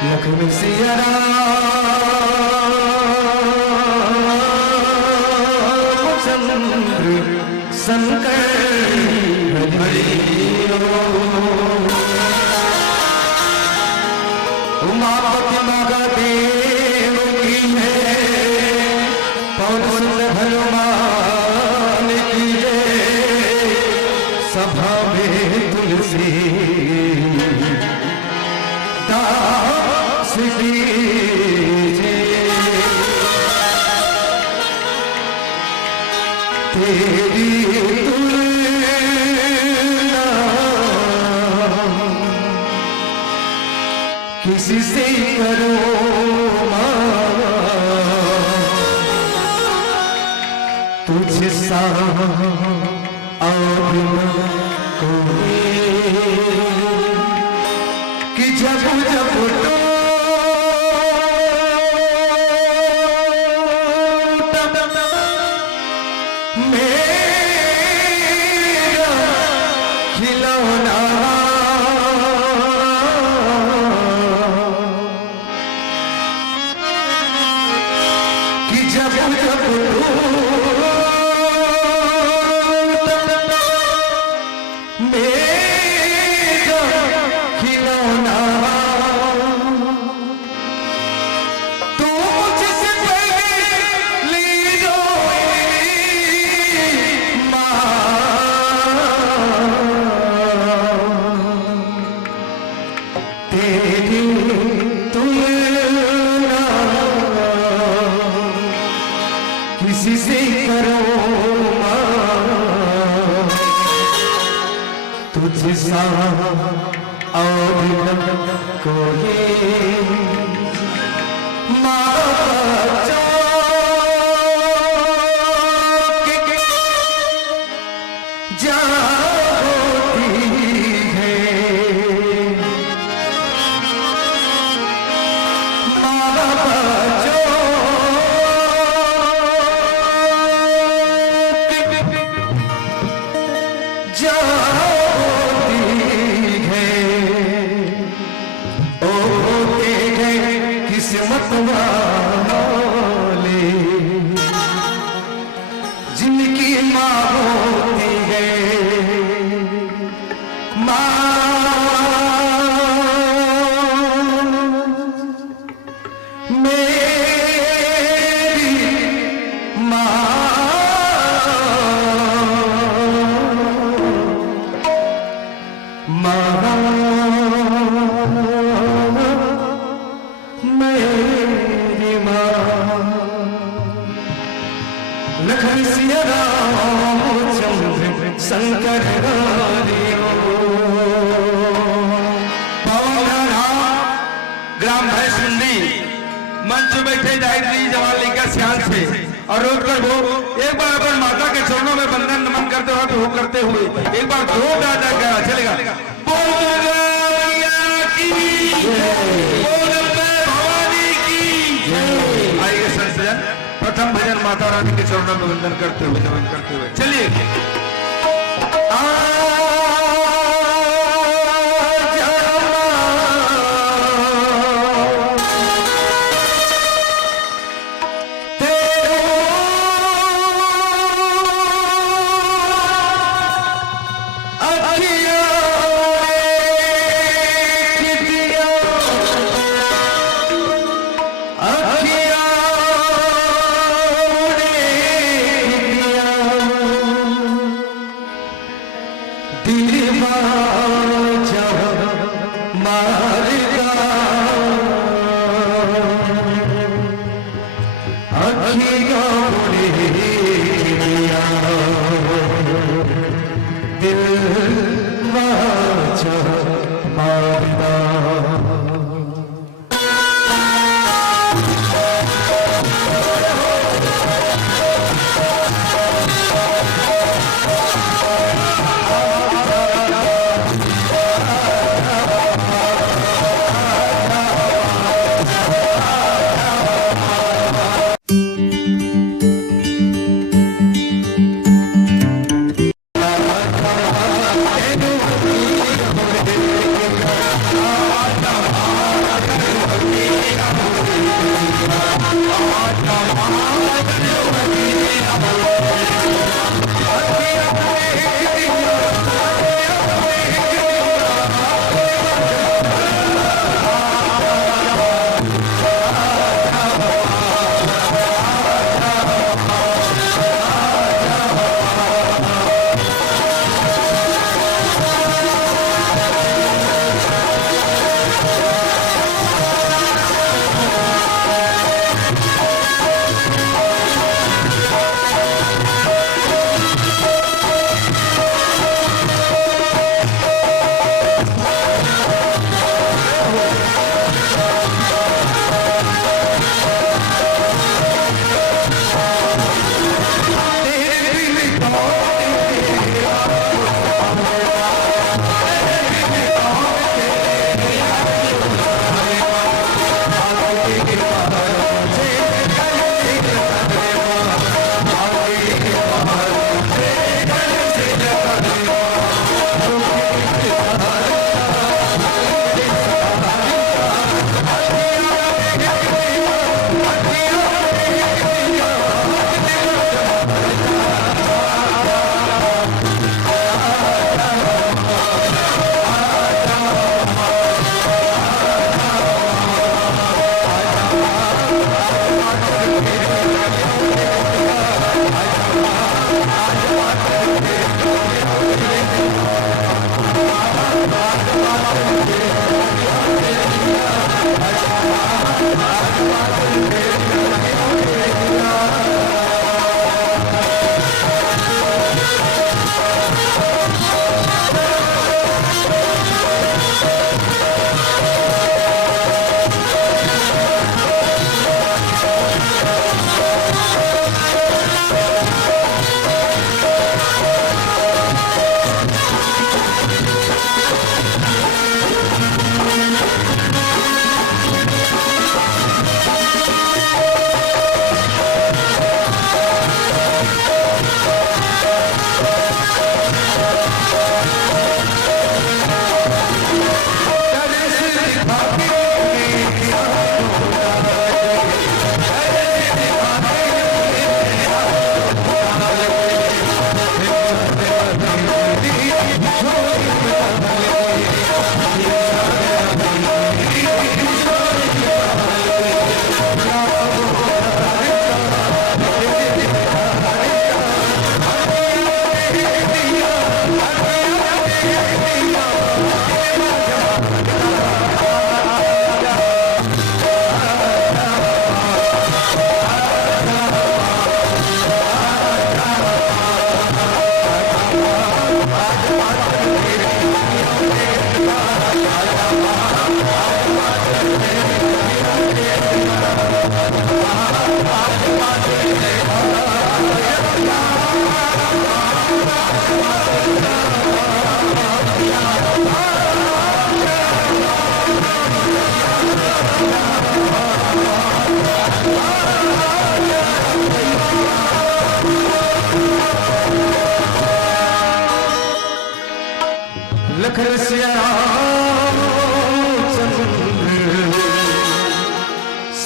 लक्ष्मी सिया रामचंद्र शंकर हरि उमापति महादेव की है पवन सुत हनुमान की जय सभा में तुलसी तेरी तुलना किसी से करो तुझे सा और कोई कि जब जब किसी से करो तुझे सा और कोई किस्मत वाले जिनकी माँ होती है माँ मेरी माँ लक्ष्मी सिया रामचंद्र शंकर ग्राम भैंसुंडी मंच में बैठे जाहिर जवान लिखा सियान से और रोक कर वो एक बार अपन माता के चरणों में बंधन नमन करते हुए वो करते हुए एक बार दो दादा क्या चलेगा प्रथम भजन माता रानी के चरणों में वंदन करते हुए नमन करते हुए चलिए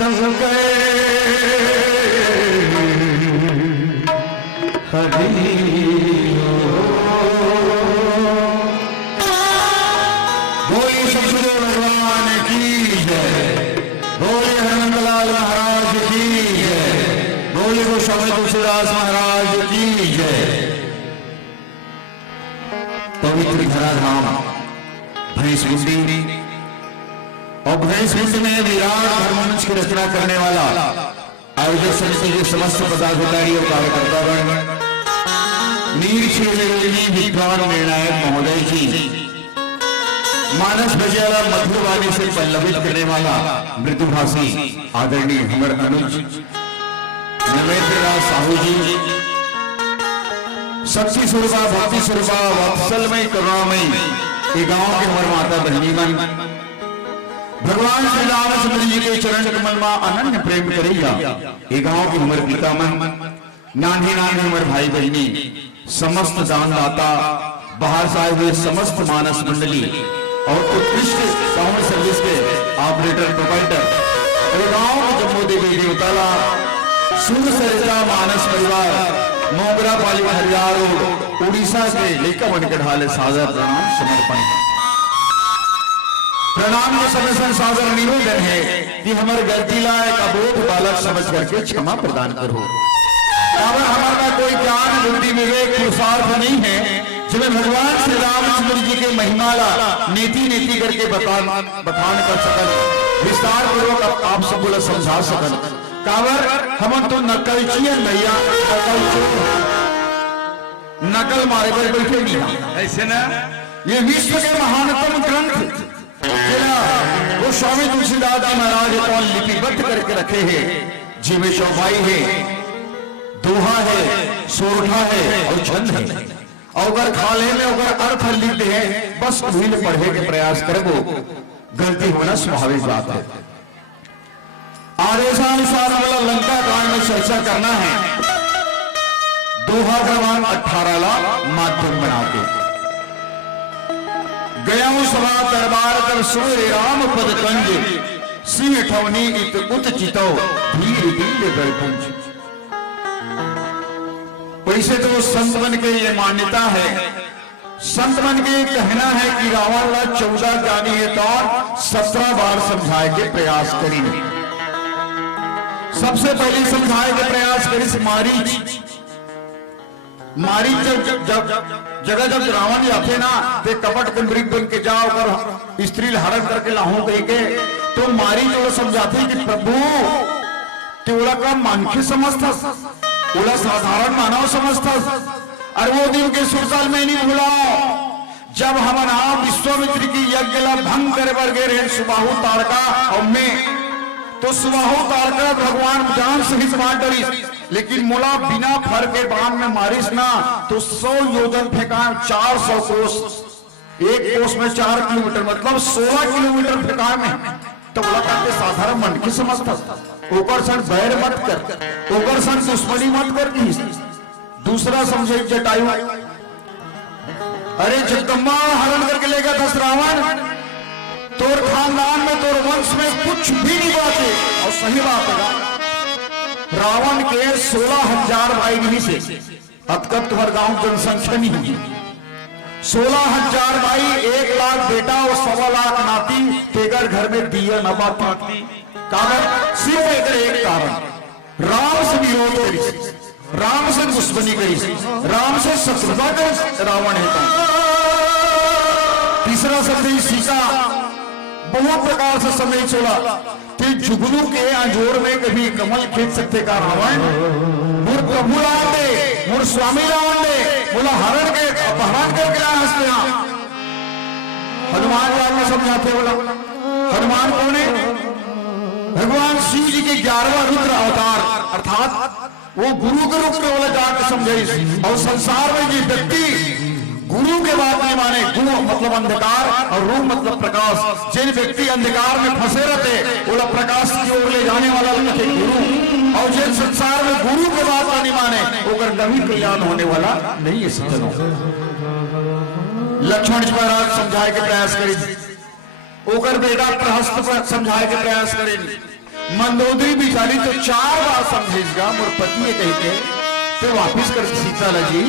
संग हरि बोले सतगुरु भगवान की जय, बोले हनुमंतलाल महाराज की जय, बोले गोस्वामी तुलसीदास महाराज की जय। पवित्र धराधाम भैंसकुंडी और भैंसकुंड में विराट धर्ममंच की रचना करने वाला आयोजक समिति के समस्त पदाधिकारी और कार्यकर्तागण, नीर क्षेत्र विद्वान निर्णायक महोदय जी, मानस बजाला मधुर वाणी से पल्लवित करने वाला मृदुभाषी आदरणीय हमर अनुज नवेंद्रनाथ साहू जी, शक्ति स्वरूपा भक्ति स्वरूपा वत्सलमय करुणामय ये गांव के हमारे माता बहनी मन भगवान श्री रामचंद्र जी के चरण कमल में अनन्य प्रेम करेगा। ये गांव के हमारे पिता मन नानी नानी हमारे भाई बहनी समस्त दानदाता बाहर से आए हुए समस्त मानस मंडली और उत्कृष्ट साउंड सर्विस के ऑपरेटर प्रोवाइडर गांव के जम्मू देवी देवताला सूर्य सरिता मानस परिवार मोगरा पाली हरियार रोड उड़ीसा के लेकर बनकर ढाले सादर प्रणाम समर्पण। प्रणाम के समय संसाधन निवेदन है कि हमारे गलती लायक अबोध बालक समझ करके क्षमा प्रदान करो। अगर हमारा कोई ज्ञान बुद्धि विवेक पुरुषार्थ नहीं है जिन्हें भगवान श्री रामचंद्र जी के महिमाला नीति नीति करके बखान कर सकन, विस्तार पूर्वक आप सबको समझा सकन। कावर हम तो नकलचियन भैया, नकल मारे पर बैठे नहीं ऐसे ना। ये विश्व के महानतम ग्रंथ वो स्वामी तुलसीदास जी महाराज कौन लिपिबद्ध करके रखे हैं, जिनमें चौपाई है, दोहा है, सोरठा है और छंद है। अगर खाले में अगर अर्थ लिखते हैं बस उन्हीं पढ़े के प्रयास करो, गलती होना स्वाभाविक बात है। आदेशानुसार वाला लंका कांड में चर्चा करना है, दोहा क्रमांक 18 ला माध्यम बना के गया सभा दरबार कर सूर्य राम पद कंज सिंह ठवनी इत उत चितो धीर धीर गढ़पुंज। वैसे तो संत मन के ये मान्यता है, संत मन के कहना है कि रावण ला 14 ज्ञानी है तो 17 बार समझाए के प्रयास करी। सबसे पहले समझाए के प्रयास करी मारी जगह जब रावण जाते ना ते कपट कुंभरी बन के जाओ कर स्त्री हरण करके लाहू कह के तो मारी जो समझाते कि प्रभु तेरा का मानखी समझता, ओला साधारण मानव समझता। और वो दिन के सुरसाल में नहीं भूलाओ जब हमारा विश्वामित्र की यज्ञ ला भंग करे वर्गे रहे सुबाहु तारका और मैं तो सुबाहु तारका भगवान जान सहित मार डरी, लेकिन मुला बिना फर के बाण में मारिस ना तो 100 योजन फेंका, 400 कोस, एक कोस में 4 किलोमीटर मतलब 16 किलोमीटर फेंका में। तो बोला करके साधारण मन की समझता, ओकर सन बैर मत कर, ओकर सन दुश्मनी मत कर। दूसरा समझे जटायु, अरे जगदम्बा हरण करके ले गया था रावण, तोर खानदान में तोर वंश में कुछ भी नहीं बाते। और सही बात है, रावण के 16,000 भाई नहीं से अतकत तुम्हार गांव जनसंख्या नहीं होगी। 16,000 भाई, 1 लाख बेटा और 1.25 लाख नाती, तेगर घर में दिया न पाती। कारण सिर्फ एक कारण, राम से विरोध करी, राम से दुश्मनी करी, राम से शत्रुता कर रावण है। तीसरा शब्द सीता बहुत प्रकार से समय चला कि जुगनू के अंजोर में कभी कमल खींच सकते का रावण मुर प्रभु लावन दे, मुर स्वामी लावन दे, बोला हरण के अपहरण करके लाया हंसते हैं। हनुमान जी को समझाते, बोला हनुमान कौन है? भगवान शिव जी के 11वां रुद्र अवतार, अर्थात वो गुरु के रूप में बोला जाकर समझाई। और संसार में ये व्यक्ति गुरु के बात नहीं माने, गुरु मतलब अंधकार और रूप मतलब प्रकाश। जिन व्यक्ति अंधकार में फंसे रहते बोला प्रकाश की ओर ले जाने वाला थे गुरु, और जिन संसार में गुरु के बात नहीं माने वो कभी कल्याण होने वाला नहीं है। सज्जनों, लक्ष्मण जी महाराज समझाए के प्रयास करें, ओकर बेटा प्रहस्त पर समझाए के प्रयास करें, मंदोदरी बिचारी तो 4 बार समझेगा मोर पति ये कही के तो वापिस कर सीता जी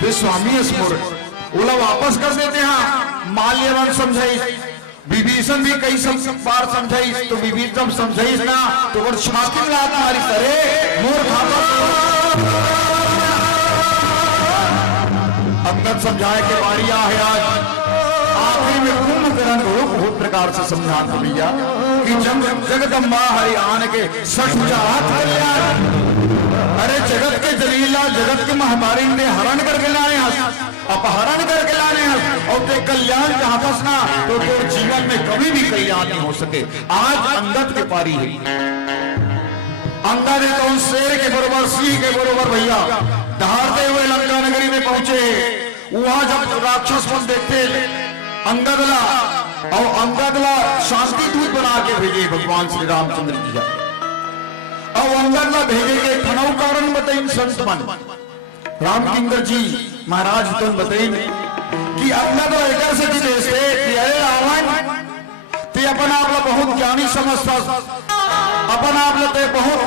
तो स्वामी स्मोर ओला वापस कर देते हैं। माल्यवान समझाई, विभीषण भी कई बार समझाई, तो विभीषण जब समझाई ना तो वो छाती में लात मारी, अरे मोर खाता अंगद समझाए के बारी है आज आखिरी में कुंभकर्ण को बहुत प्रकार से समझा भैया कि जगदम्बा हरियाण के 60 हाथ कल्याण, अरे जगत के जलीला जगत के महामारी ने हरण करके लाए हैं, अपहरण करके लाने हैं और ते कल्याण चाहता ना तो जीवन में कभी भी कल्याण नहीं हो सके। आज अंगद के पारी है, अंगद है तो शेर के बरोबर सिंह के बरोबर भैया दहाड़ते हुए लंका नगरी में पहुंचे। वहां जब राक्षस को देखते अंगदला और अंगदला शांति दूत बना के भेजे भगवान श्री रामचंद्र जी, और अंगदला भेजे के खनौ कारण बताई संत मन राम किंकर जी महाराज तुम बताई कि अंगद एक से जैसे कि अरे रावण ते अपन आप बहुत ज्ञानी समझता, अपन आप ते बहुत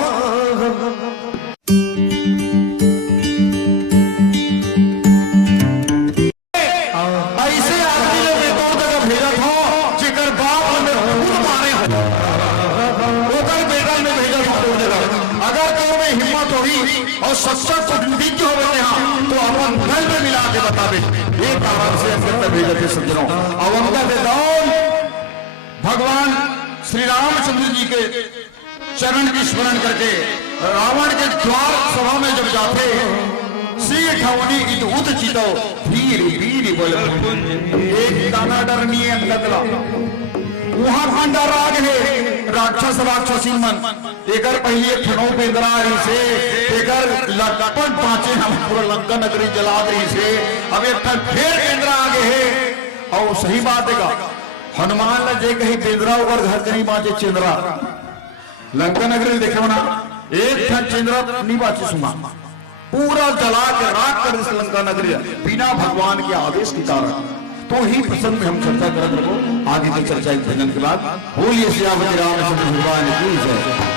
और सच्चा कूटनीति हो गए हैं तो अपन घर में मिला के बतावे एक कारण से अंदर भेजे थे सज्जनों। अवंता के दौर भगवान श्री रामचंद्र जी के चरण की स्मरण करके रावण के द्वार सभा में जब जाते सी ठवनी इत उत चितो धीरे धीरे बोले एक दाना डर नहीं है अंगदला वहां खंडा राग है राक्षस राक्षसी मन एकर पहले ठनो पेंद्रा रही से एकर लटपट पांचे हम पूरा लंका नगरी जला रही से अब एक फिर पेंद्रा आगे है और सही बात है हनुमान ने जे कहीं पेंद्रा ऊपर घर कहीं बाजे चंद्रा लंका नगरी देखे ना एक ठन चंद्रा नहीं बाचे सुना पूरा जला के राख कर इस लंका नगरी बिना भगवान के आदेश के कारण। तो ही प्रसंग में हम चर्चा कर रहे हो आगे की चर्चा एक भजन के बाद। बोलिए श्यामति रामचंद्र भगवान की जय।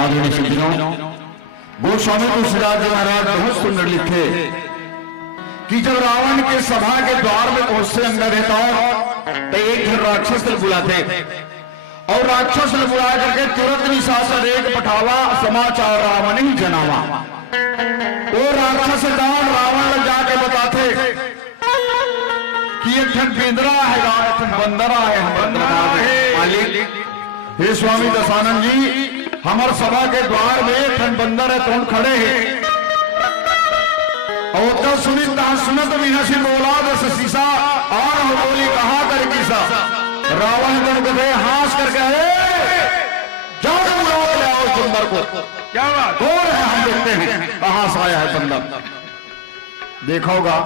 आदरणीय सज्जनों, गोस्वामी तुलसीदास जी महाराज बहुत सुंदर लिखे कि जब रावण के सभा के द्वार में पहुंचते अंदर रहता तो एक राक्षस ने बुलाते और राक्षस ने बुला करके तुरंत निशाचर एक पठावा समाचार रावण ही जनावा। वो राक्षस रावण जाके बताते कि एक बेंदरा है, बंदरा है मालिक। हे स्वामी दशानंद जी, हमार सभा के द्वार में ठंड बंदर है, कौन खड़े हैं और तो सुनत मीना से बोला दस शीशा और बोली कहा कर किसा। रावण जब कहे हास करके जाओ ले आओ बंदर को। क्या बात कौन है, हम देखते हैं कहां से आया है बंदर। देखा होगा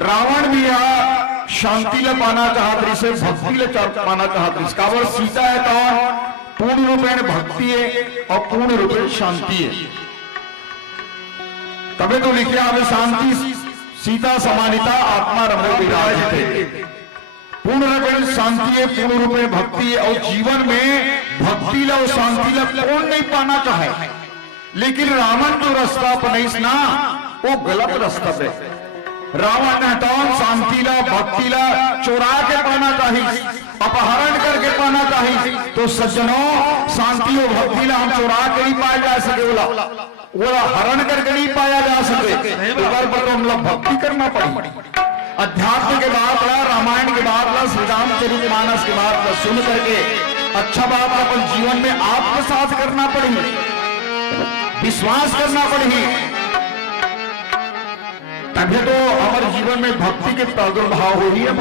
रावण भी यहाँ शांति ले पाना चाहत से, भक्ति ले पाना चाहत काबर सीता है तो पूर्ण रूपेण भक्ति है और पूर्ण रूपेण शांति है। तबे तो लिखे आवे शांति सीता समानिता आत्मा रमो विराजिते। पूर्ण रूपेण शांति है, पूर्ण रूपेण भक्ति है। और जीवन में भक्ति ला और शांति ला कौन नहीं पाना चाहे, लेकिन रावण जो रास्ता अपनाइस ना वो गलत रास्ता पे। रावण ने तो शांति ला भक्ति ला चोरा के पाना चाहिए, अपहरण करके पाना चाहिए। तो सज्जनों, शांति और भक्ति ला हम चोरा के नहीं पाया जा सके, बोला हरण करके नहीं पाया जा सके। तो हम लोग भक्ति करना पड़ी। अध्यात्म के बाद ला, रामायण के बाद ला, श्री रामचरितमानस के बाद ला सुन करके अच्छा बात अपन जीवन में आपके साथ करना पड़ी, विश्वास करना पड़ी, तभी तो हमारे जीवन में भक्ति के प्रादुर्भाव हो ही है।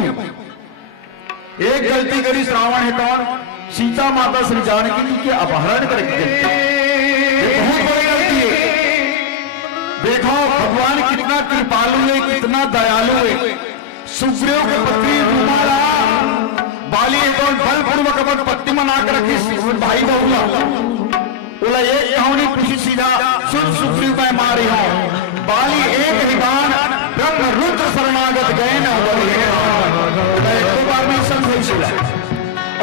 एक गलती करी रावण है कौन, सीता माता श्री जानकी जी के अपहरण करके, बहुत बड़ी गलती है। देखो भगवान कितना कृपालु है, कितना दयालु है। सुग्रीव के पत्नी रुमाला बाली कौन बलपूर्वक अपन पत्नी मना कर रखी भाई बहुला, बोला एक कहानी पूछी सीधा सुन सुग्रीव मैं मारी हूं। बाली एक हिबान ब्रह्म रुद्र शरणागत गए न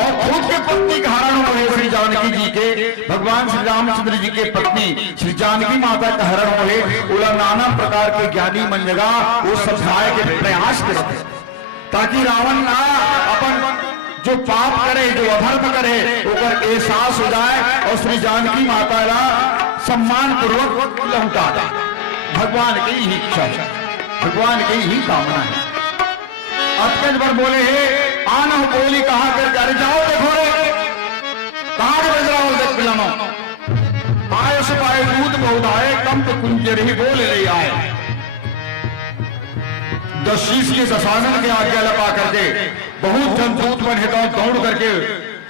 और खुद के पत्नी का हरण हुए श्री जानकी जी के, भगवान श्री रामचंद्र जी के पत्नी श्री जानकी माता का हरण हुए। बोला नाना प्रकार के ज्ञानी मन जगह वो समझाए के प्रयास करते ताकि रावण ना अपन जो पाप करे, जो अधर्म करे, ऊपर एहसास हो जाए और श्री जानकी माता का सम्मान पूर्वक लौटा दे। भगवान की ही इच्छा है, भगवान की ही कामना है। अटकन पर बोले हे आना बोली कहा कर अरे जाओ देखो रे कहां बज रहा हो देख पिलानो आए से पाए दूध बहुत आए कम तो कुंजर ही बोले ले आए। दशीष के दशानन के आज्ञा लगा करके बहुत जन दूत बने तो दौड़ करके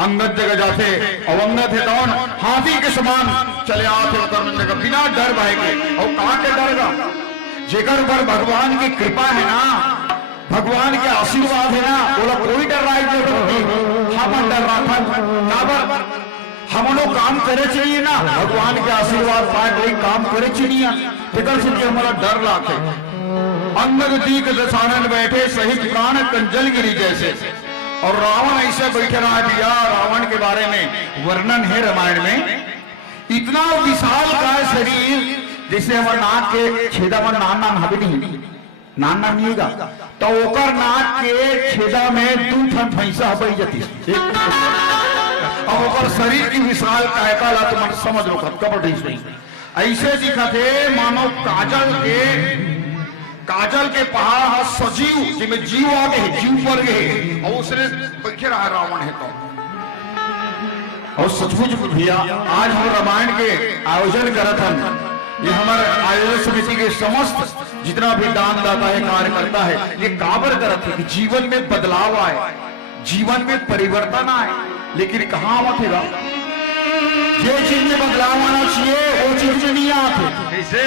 अंगद जगह जाते और अंगद है कौन हाथी के समान चले आते बिना डर भागे। और कहां के डर का जेकर पर भगवान की कृपा है ना, भगवान के आशीर्वाद है ना, बोला कोई डर रहा है हम डर रहा था। हम लोग काम करे चाहिए ना, भगवान के आशीर्वाद पाए वही काम करे चाहिए। फिकर से हमारा डर लाते अंगद दीक दशानन बैठे सहित प्राण कंजल गिरी जैसे, और रावण ऐसे बैठे रहा दिया। रावण के बारे में वर्णन है रामायण में, इतना विशाल का शरीर जैसे हमारे नाक के छेदा में नान नान हवे नहीं, नान नान नहीं तो ओकर नाक के छेदा में 2 ठन भैंसा हबई जाती, और ओकर शरीर की विशाल कायता ला तो मन समझ लो कबड्डी से ऐसे दिखते मानो काजल के पहाड़ सजीव जिसमें जीव आ गए, जीव पर गए, और उसने बैठे रहा रावण है तो। और सचमुच भैया आज हम रामायण के आयोजन करत हम, ये हमारे आयोजन समिति के समस्त जितना भी दानदाता है, कार्य करता है, ये काबर करत है कि जीवन में बदलाव आए, जीवन में परिवर्तन आए। लेकिन कहाँ मत है ये चीज में बदलाव आना चाहिए, वो चीज में नहीं आते। कैसे?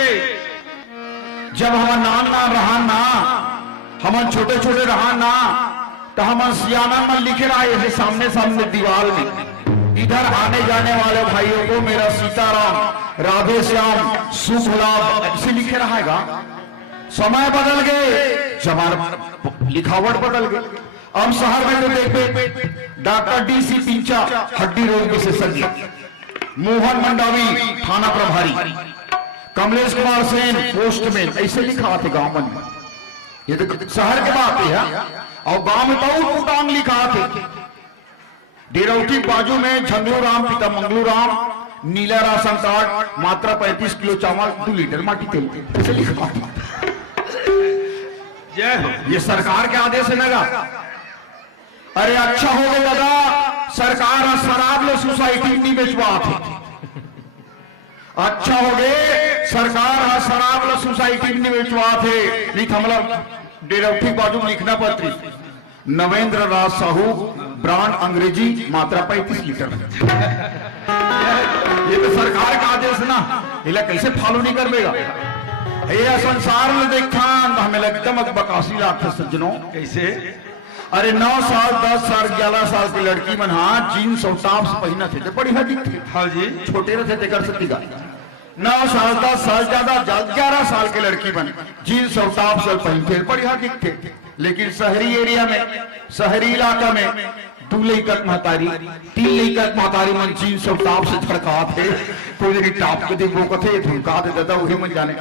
जब हम नान ना रहा ना, हम छोटे छोटे रहा ना, तो हम सियाना में लिखे रहे थे सामने सामने दीवार में, इधर आने जाने वाले भाइयों को मेरा सीताराम, राधे श्याम, शुभ लाभ ऐसे लिखे रहेगा। समय बदल गए, जमाना लिखावट बदल गई। अब शहर में तो देखे डॉक्टर DC पिंचा हड्डी रोग विशेषज्ञ, मोहन मंडावी थाना प्रभारी, कमलेश कुमार सेन पोस्टमैन, ऐसे लिखा थे गांव में। ये तो शहर के बात है, और गांव में बहुत उटांग लिखा थे। डेरौटी बाजू में झंगलू राम पिता मंगलू राम, नीला राशन कार्ड, मात्रा 35 किलो चावल, 2 लीटर माटी तेल, ऐसे लिखा था। ये सरकार के आदेश है ना। अरे अच्छा हो गया दादा, सरकार शराब लो सोसाइटी नहीं बेचवा थे। अच्छा हो गए सरकार शराब लो सोसाइटी नहीं बेचवा थे। लिख हमला डेरौठी बाजू लिखना पत्री, नवेंद्र राज साहू, ब्रांड अंग्रेजी, मात्रा 35 लीटर। ये तो सरकार का आदेश ना, इला कैसे फॉलो नहीं करवेगा? ये संसार में देखा हमें एकदम बकासी लाख सज्जनों। कैसे? अरे 9 साल 10 साल 11 साल की लड़की मन हाँ जीन्स और टॉप से पहना थे, बढ़िया दिखते। हाँ जी, छोटे रहते थे कर सकती 9 साल 10 साल ज्यादा 11 साल की लड़की बन जीन्स और टॉप से पहनते बढ़िया दिखते। लेकिन शहरी एरिया में, शहरी इलाका में 2 लइकत महतारी 3 लइकत महतारी मन जीन्स और टॉप से झड़का थे। कोई जगह टॉप के दिन वो कथे धुलका दे देता, वही मन जाने।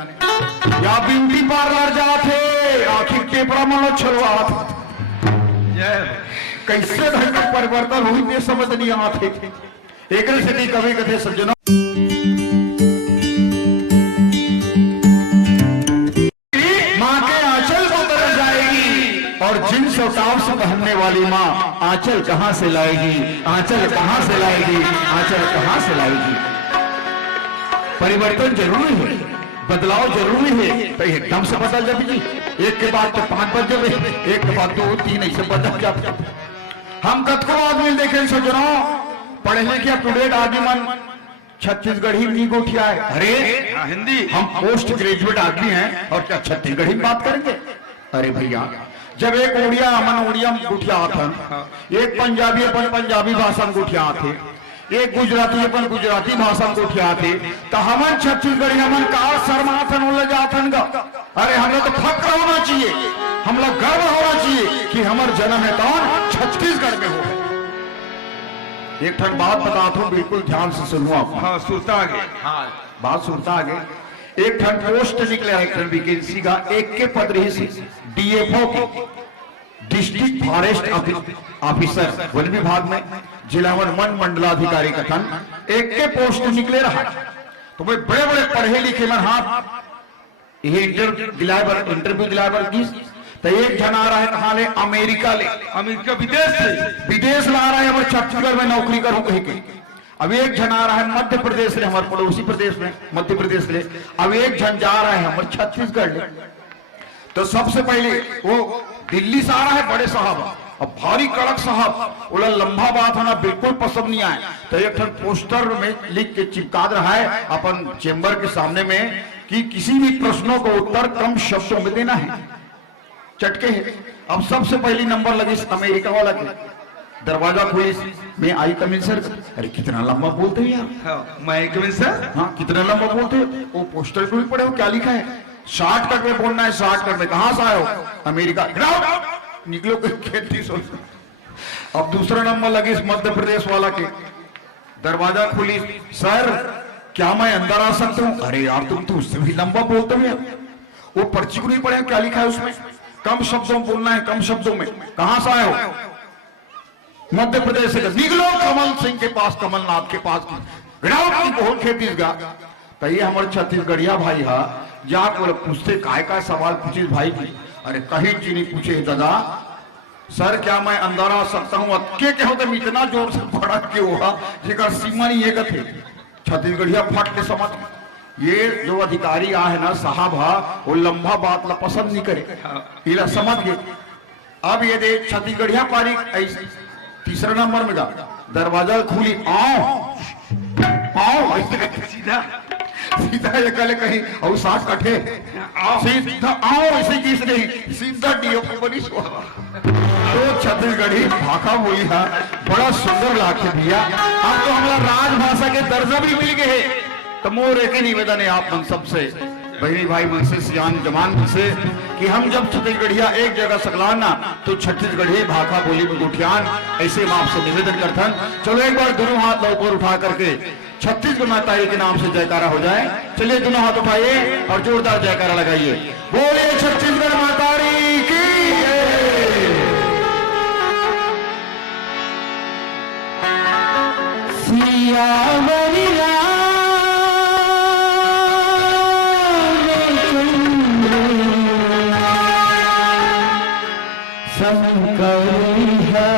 या ब्यूटी पार्लर जाते, आखिर पेपरा मन छलवा कैसे धर्म परिवर्तन हुई ये समझ नहीं आते। एक से कभी कथे सज्जनों, माँ के आंचल को तरस जाएगी, और जींस और टॉप्स पहनने वाली माँ आंचल कहाँ से लाएगी, आंचल कहाँ से लाएगी, आंचल कहाँ से लाएगी। परिवर्तन जरूरी है, बदलाव जरूरी है, तो एकदम से बदल जाए जी। एक के बाद तो 5 बज जाए, एक के बाद 2 3 ऐसे बदल जाए। हम कतको आदमी देखे सज्जनों, पढ़े लिखे अप टू डेट आदमी मन छत्तीसगढ़ी नहीं गोठिया है। अरे हिंदी, हम पोस्ट ग्रेजुएट आदमी हैं और क्या छत्तीसगढ़ी में बात करेंगे? अरे भैया, जब एक उड़िया अमन उड़िया गुठिया था, एक पंजाबी अपन पंजाबी भाषा में गुठिया थे, एक गुजराती अपन गुजराती भाषा में गुठिया थे, तो हमन छत्तीसगढ़ी हमन का शर्माथन उल जाथन गा। अरे हमें तो फक्र होना चाहिए, हम लोग गर्व होना चाहिए कि हमारा जन्म है कौन छत्तीसगढ़ में हो। एक ठन बात बताता हूँ, बिल्कुल ध्यान से सुनो आप। हाँ सुनता आगे, हाँ बात सुनता आगे। एक ठन पोस्ट निकले एक ठन वैकेंसी का, एक के पद रही सी DFO की, डिस्ट्रिक्ट फॉरेस्ट ऑफिसर वन विभाग में, जिला वन मंडलाधिकारी का थन, एक के पोस्ट निकले रहा। तो भाई बड़े बड़े पढ़े लिखे मन हाथ ये इंटरव्यू दिलाए की, तो एक जन आ रहा है कहाँ ले, अमेरिका ले, अमेरिका विदेश से, विदेश ला रहा है हमारे छत्तीसगढ़ में नौकरी करूं कहीं के। अब एक जन आ रहा है मध्य प्रदेश ले, हमारे पड़ोसी प्रदेश में मध्य प्रदेश ले। अब एक जन जा रहा है हमारे छत्तीसगढ़ ले। तो सबसे पहले वो दिल्ली से आ रहा है बड़े साहब, अब भारी कड़क साहब, बोला लंबा बात है ना, बिल्कुल पसंद नहीं आए। तो एक ठन पोस्टर में लिख के चिपका रहा है अपन चेंबर के सामने में कि किसी भी प्रश्नों को उत्तर कम शब्दों में देना है। चटके है। अब सबसे पहली नंबर लगी अमेरिका वाला के, दरवाजा खुली, मैं आई कमिन सर। अरे कितना लंबा बोलते हैं यार। हाँ, मैं कमिन सर। हाँ, कितना लंबा बोलते हैं। वो पोस्टर को भी पढ़े हो, क्या लिखा है? शॉर्टकट में बोलना है, शॉर्टकट में। कहां से आए हो? अमेरिका। निकलो खेती सोच। अब दूसरा नंबर लगी इस मध्य प्रदेश वाला के। दरवाजा खुली, सर क्या मैं अंदर आ सकता हूं? अरे यार तुम तो उससे भी लंबा बोलते हो यार। वो पर्ची को नहीं पढ़े, क्या लिखा है उसमें? कम शब्दों में बोलना है, कम शब्दों में। कहां से आए हो? मध्य प्रदेश से। निकलो कमल सिंह के पास, कमलनाथ के पास की बहुत छत्तीसगढ़। तो ये हमारे छत्तीसगढ़िया भाई हा जा को पूछते काय सवाल पूछे भाई की। अरे कहीं चीज नहीं पूछे दादा। सर क्या मैं अंदर आ सकता हूँ? के होते इतना जोर से पड़ा क्यों हुआ जेकर सीमा नहीं एक थे। छत्तीसगढ़िया फट के समझ। ये जो अधिकारी आ है ना साहब हा, वो लंबा बात ला पसंद नहीं करे, इला समझ गए। अब ये देख छत्तीसगढ़िया पारी ऐसे तीसरा नंबर में गा। दरवाजा खुली, आओ आओ सीधा सीधा ये कले कहीं और साथ कटे सीधा आओ, ऐसे किस नहीं सीधा डीओ पे बनी सो। तो छत्तीसगढ़ी भाषा बोली है, बड़ा सुंदर लागे भैया। अब तो हमारा राजभाषा के दर्जा भी मिल गए है। तो मोर एक ही निवेदन है आप मन सबसे, बहनी भाई मन से, सियान जवान मन से, कि हम जब छत्तीसगढ़िया एक जगह सकलाना तो छत्तीसगढ़ी भाषा बोली में गुठियान। ऐसे मैं आपसे निवेदन करथन। चलो एक बार दोनों हाथ ऊपर उठा करके छत्तीसगढ़ माता के नाम से जयकारा हो जाए। चलिए दोनों हाथ उठाइए और जोरदार जयकारा लगाइए। बोलिए छत्तीसगढ़ माता की सियावरी शंकरी है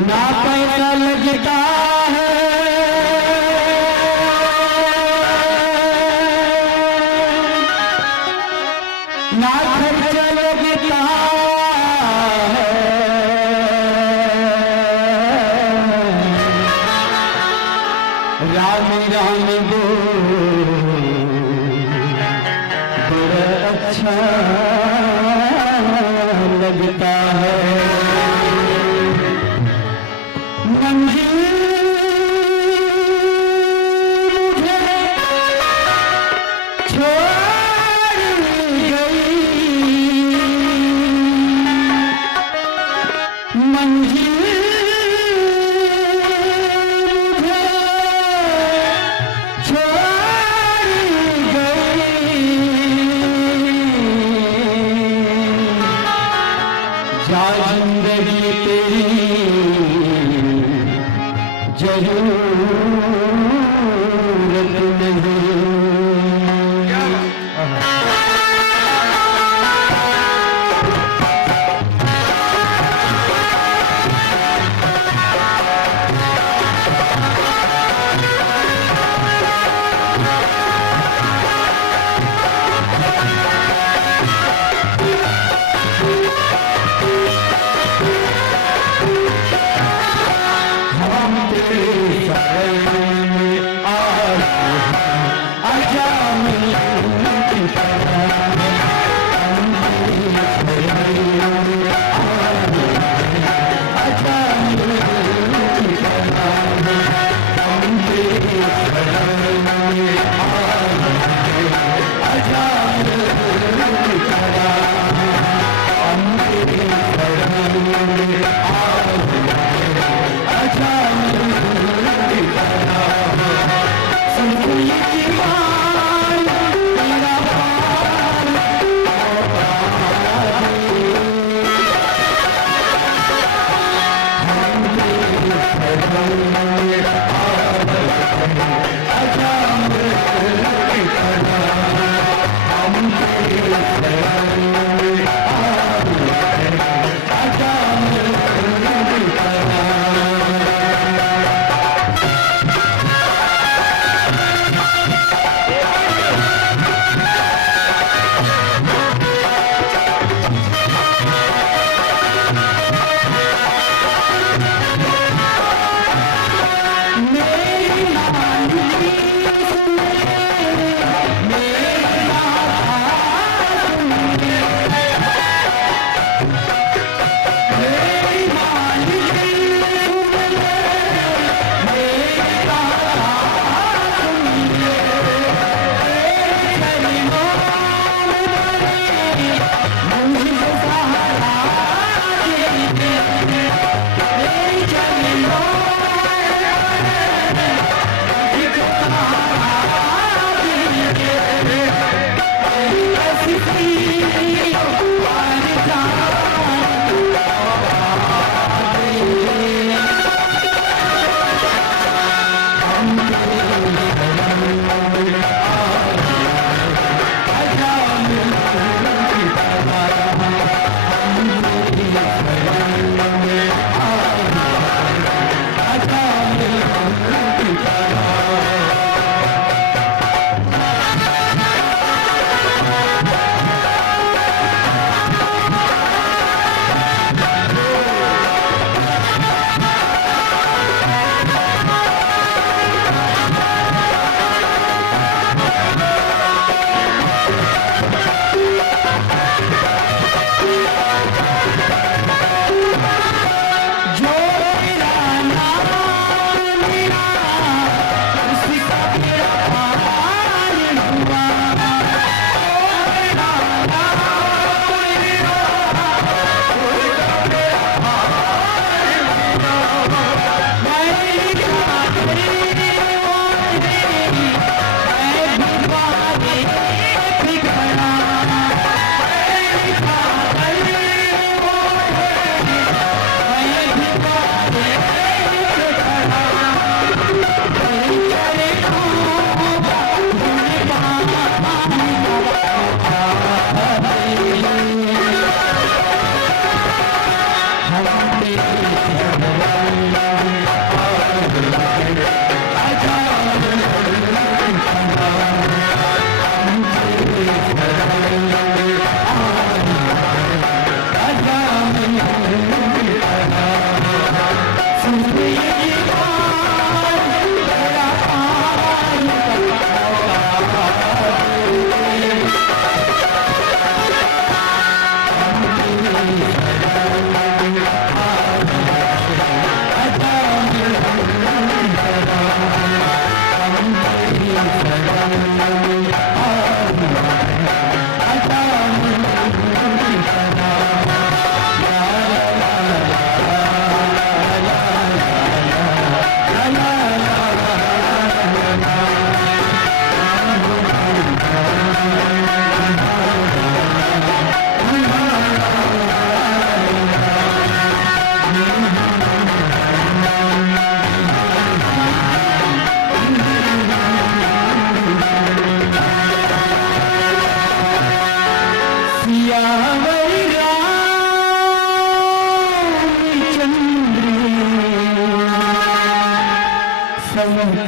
ना पैसा लगता है ना खर्चा लगता है, राम राम बोल बड़ा अच्छा लगता है। जिंदगी तेरी जरूरत नहीं। आजा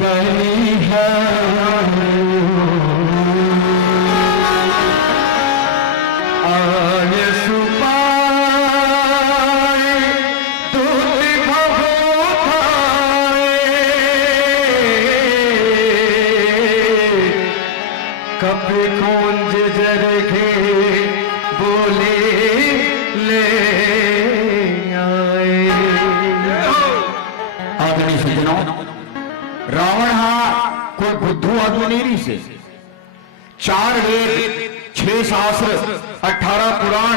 आय सुपाए दूध भगो कपे कौन जरगे बोले ले आए। आदमी सज्जनों, रावण हा कोई बुद्धू आदमी नहीं रही से। 4 वेद, 6 शास्त्र, 18 पुराण,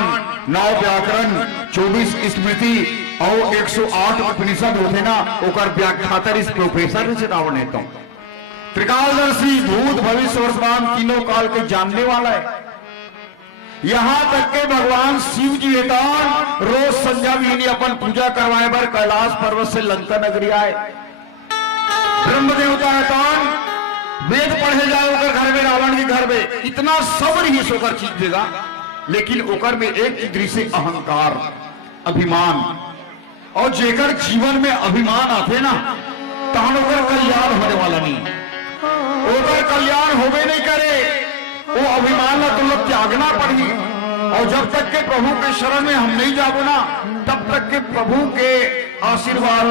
9 व्याकरण, 24 स्मृति और 108 उपनिषद होते ना, ओकर व्याख्याता इस प्रोफेसर से रावण है। तो त्रिकालदर्शी, भूत भविष्य वर्तमान तीनों काल के जानने वाला है। यहां तक के भगवान शिव जी हेतान रोज संध्या विहीनी अपन पूजा करवाए बर कैलाश पर्वत से लंका नगरी आए। ब्रह्म देवता हेतान वेद पढ़े जाए ओकर घर में, रावण के घर में इतना सब्र ही सोकर चीज देगा, लेकिन ओकर में एक दृश्य अहंकार, अभिमान, और जेकर जीवन में अभिमान आते ना तहन ओकर कल्याण होने वाला नहीं। ओकर कल्याण होवे नहीं करे, वो अभिमान ना तुम लोग त्यागना पड़ी। और जब तक के प्रभु के शरण में हम नहीं जाबो ना, तब तक के प्रभु के आशीर्वाद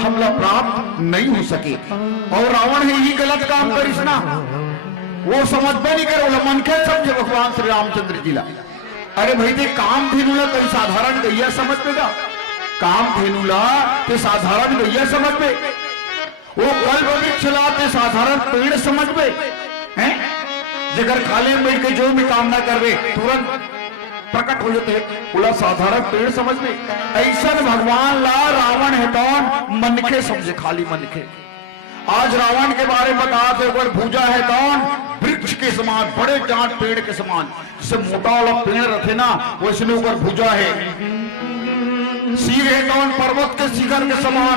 हमला प्राप्त नहीं हो सके। और रावण है ही गलत काम करिस ना, वो समझ में नहीं करे, मन के समझे भगवान श्री रामचंद्र जी ला। अरे भाई ते काम धेनुला कोई साधारण गैया समझ में का, काम धेनुला ते साधारण गैया समझ में, वो कल वृक्ष ला ते साधारण पेड़ समझ में हैं। जगर खाले में बैठ के जो भी काम ना करवे तुरंत प्रकट हो जाते, बोला साधारण पेड़ समझ में। ऐसा भगवान ला रावण है तो मनखे समझे, खाली मनखे। आज रावण के बारे में बता दे, भूजा है तो वृक्ष के समान, बड़े डांट पेड़ के समान, जैसे मोटा वाला पेड़ रहते ना वैसे ऊपर भूजा है। सिर है तो पर्वत के शिखर के समान,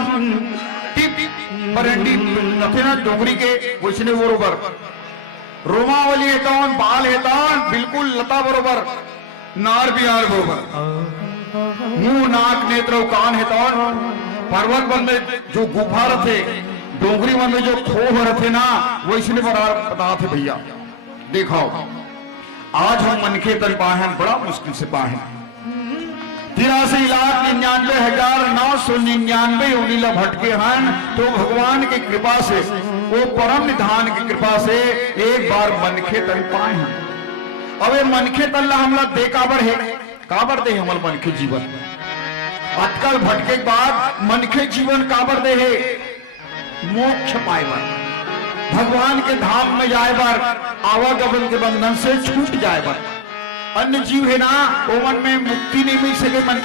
टिप बरंडी रहते ना डोंगरी के वैसे बरोबर। रोमावली है तो बाल है तो बिल्कुल लता बरोबर, नार बिहार बरोबर। मुंह नाक नेत्र कान है तो पर्वत वन में जो गुफा रहते, डोंगरी वन में जो खोह रहते ना वैसे बता थे भैया। देखो आज हम मनखे तल पाए हैं, बड़ा मुश्किल से पाए हैं। 83,99,999 योनिला भटके हैं, तो भगवान की कृपा से, वो परम निधान की कृपा से एक बार मनखे तल पाए हैं। अब ये मनखे तल हमला दे काबर है, काबर दे हमल मनखे जीवन। अटकल भटके के बाद मनखे जीवन काबर दे है, मोक्ष पाए बर, भगवान के धाम में जाए बर, आवागमन के बंधन से छूट जाए बर। अन्य जीव है ना वो मन में मुक्ति नहीं मिल सके। मन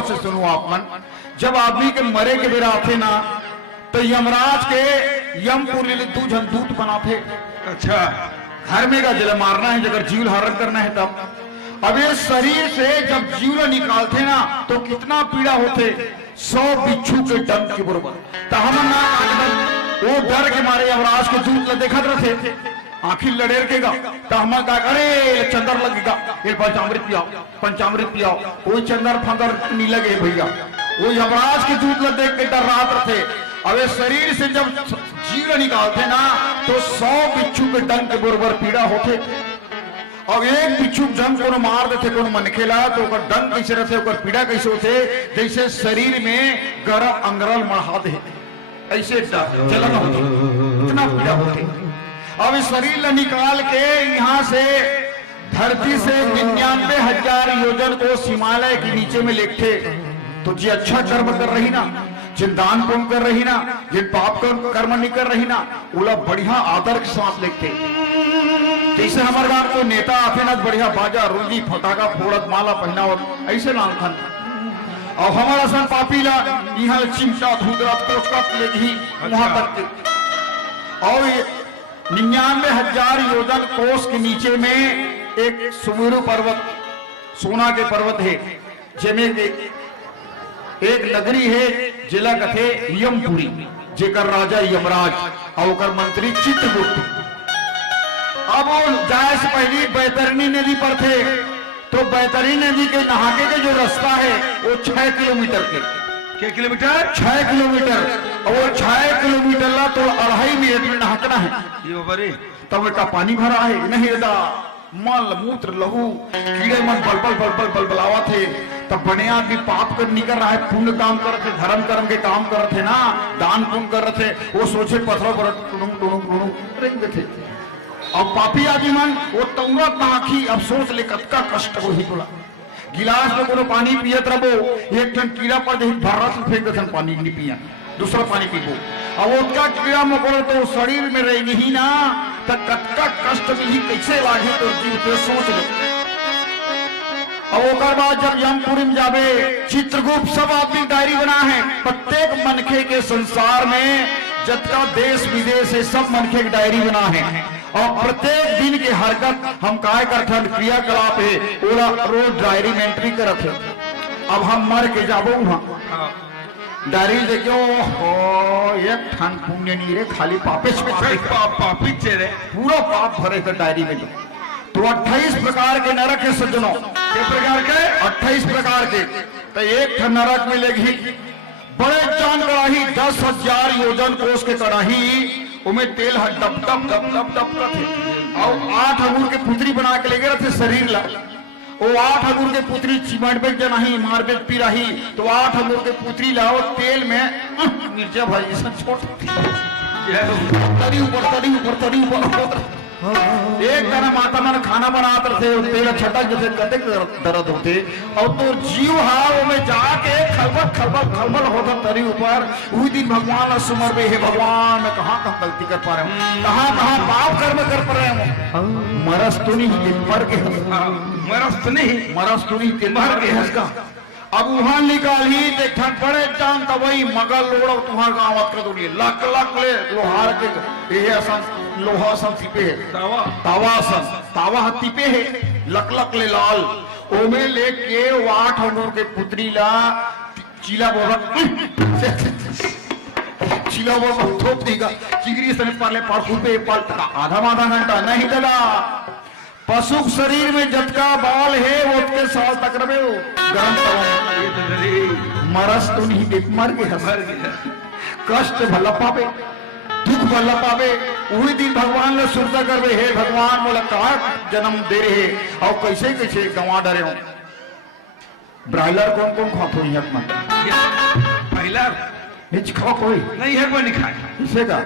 से सुनो आप मन, जब आदमी के मरे के बेरा आते ना तो यमराज के यमपुरी दू जन दूत बनाते। अच्छा, घर में का जल मारना है, जगह जीव हरण करना है तब। अब ये शरीर से जब जीव निकालते ना तो कितना पीड़ा होते, 100 बिच्छू के डंक के बरोबर। तो हम ना वो डर के मारे यमराज के दूत देखत रहे, आखिर लड़ेर के गा तो हम का अरे चंदर लगेगा, ये पंचामृत पियाओ, पंचामृत पियाओ। कोई चंदर फंदर नहीं लगे भैया, वो यमराज के दूत देख के डर रात रहे। अब शरीर से जब जीव निकालते ना तो 100 बिच्छू के डंक के बरोबर पीड़ा होते। अब एक बिच्छू डंक को मार देते को मन खेला तो डंक कैसे रहते, पीड़ा कैसे होते, जैसे शरीर में गरम अंगरल मढ़ा दे, ऐसे जलन होती, इतना पीड़ा होती। अब इस शरीर निकाल के यहाँ से धरती से 99,000 योजन को हिमालय के नीचे में लेटे, तो जी अच्छा कर्म कर रही ना, जिन दान पुण्य कर रही ना, जिन पाप कर्म नहीं कर रही ना, उला बढ़िया आदर के साथ लिखते। जैसे हमारे गांव को नेता आते ना बढ़िया बाजा रुंजी फटाका फोड़त माला पहनावत ऐसे नाम था। और हमारा सन पापी ला यहाँ चिमटा धूतरा कोचका लेगी वहां तक। और 99,000 योजन कोस के नीचे में एक सुमेरु पर्वत, सोना के पर्वत है, जेमे एक नगरी है जिला कथे यमपुरी, जेकर राजा यमराज और मंत्री चित्रगुप्त। अब वो जाए से पहले बैतरणी नदी पर थे, तो बैतरणी नदी के नहाके के जो रास्ता है वो 6 किलोमीटर के के किलोमीटर 6 किलोमीटर, और वो 6 किलोमीटर ला तो 2.5 मिनट में नहाकना है। ये बरे तब का पानी भरा है नहीं दा मल मूत्र लहू कीड़े मन बलबलावा थे। तब बने आदमी पाप कर निकल रहा है, पुण्य काम कर रहे थे, धर्म कर्म के काम कर रहे थे ना, दान पुण्य कर रहे थे, वो सोचे पत्थरों पर टुणुक थे। और पापी आदमी मन वो तौरत ना आखी अब सोच ले कतका कष्ट हो ही तोला। गिलास में कोनो पानी पियत रहो, एक टन कीड़ा पर दे भर्रा से फेंक देथन पानी नहीं पिया, दूसरा पानी पीबो। अब उसका कीड़ा मकोड़ा तो शरीर में रहेगी ही ना, तो कतका कष्ट मिली कैसे लागे तो जीव पे सोच ले। अब ओकर बाद जब यमपुरी में जाबे, चित्रगुप्त सब आदमी डायरी बना है, प्रत्येक मनखे के संसार में जतका देश विदेश है सब मनखे की डायरी बना है, और प्रत्येक दिन के हरकत हम काय करथन क्रियाकलाप है ओला रोज डायरी में एंट्री करत है। अब हम मर के जाबो वहां डायरी देखो हो एक ठन पुण्य नहीं रे, खाली पापे पापी चेहरे पूरा पाप भरे थे डायरी में। तो 28 प्रकार के नरक है सज्जनों, के प्रकार के 28 प्रकार के। तो एक ठन नरक मिलेगी बड़े जान कड़ाही 10,000 योजन कोस के कड़ाही, उमें तेल dub dub dub dub dub थे, और 8 अंगूर के पुतरी बना के ले गए थे शरीर ला। वो 8 अंगूर के पुतरी चिमट बेच जनाही मार बेच पी रही, तो 8 अंगूर के पुतरी लाओ तेल में मिर्चा भाजी सब छोड़ तरी ऊपर एक तरह माता मन खाना बनाते थे, तेल छटक जैसे कते दर्द होते, और तो जीव हाव में जाके खलबल होता तरी ऊपर। उसी दिन भगवान सुमर बे, हे भगवान मैं कहाँ गलती कर पा रहा हूँ, कहाँ पाप कर्म कर पा रहे हूँ। मरस तो नहीं मर के मर के हंसका। अब वहां निकाली देखा बड़े जान तब वही मगल लोड़ तुम्हारा गाँव कर दो लक ले लोहार के लोहा सन तिपे है, तावा तिपे है लक ले लाल ओमे लेके 8 अंगूर के पुतरी ला चीला बोला थोप देगा चिगरी सने पाले पे आधा घंटा नहीं चला। पशु शरीर में जतका बाल है वो उसके साल तक रहे हो मरस तो नहीं मर गया कष्ट भला पावे दुख भला पावे। वही दिन भगवान ने सुरता करवे, हे भगवान बोला कहा जन्म दे रहे और कैसे कैसे गंवा डरे हो। ब्रायलर कौन खाते हो ब्रायलर खाओ कोई नहीं है, कोई नहीं खाए इसे का।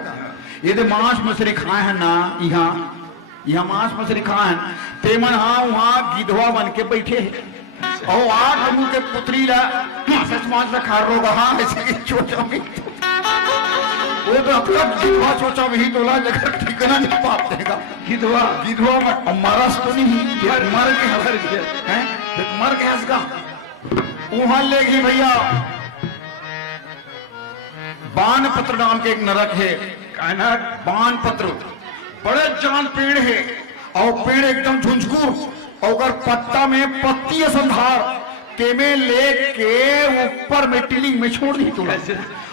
यदि मांस मछली खाए हैं ना, यहाँ मांस मछली खाए हैं तेमन हाँ वहाँ गिधवा बन के बैठे हैं, और 8 अंगूर के पुतरी ला सच मांस में खा रोगा। हाँ ऐसे चोचा में वो तो अपना गिधवा चोचा में ही तोला जगह ठिकाना नहीं पाप देगा। गिधवा में मरस तो नहीं मर के हंसगा वहां लेगी भैया। बानपत्र नाम के एक नरक है, बानपत्र बड़े जान पेड़ है, और पेड़ एकदम झुंझकुर और पत्ता में पत्ती संधार के में लेके ऊपर में टिलिंग में छोड़ दी तुला।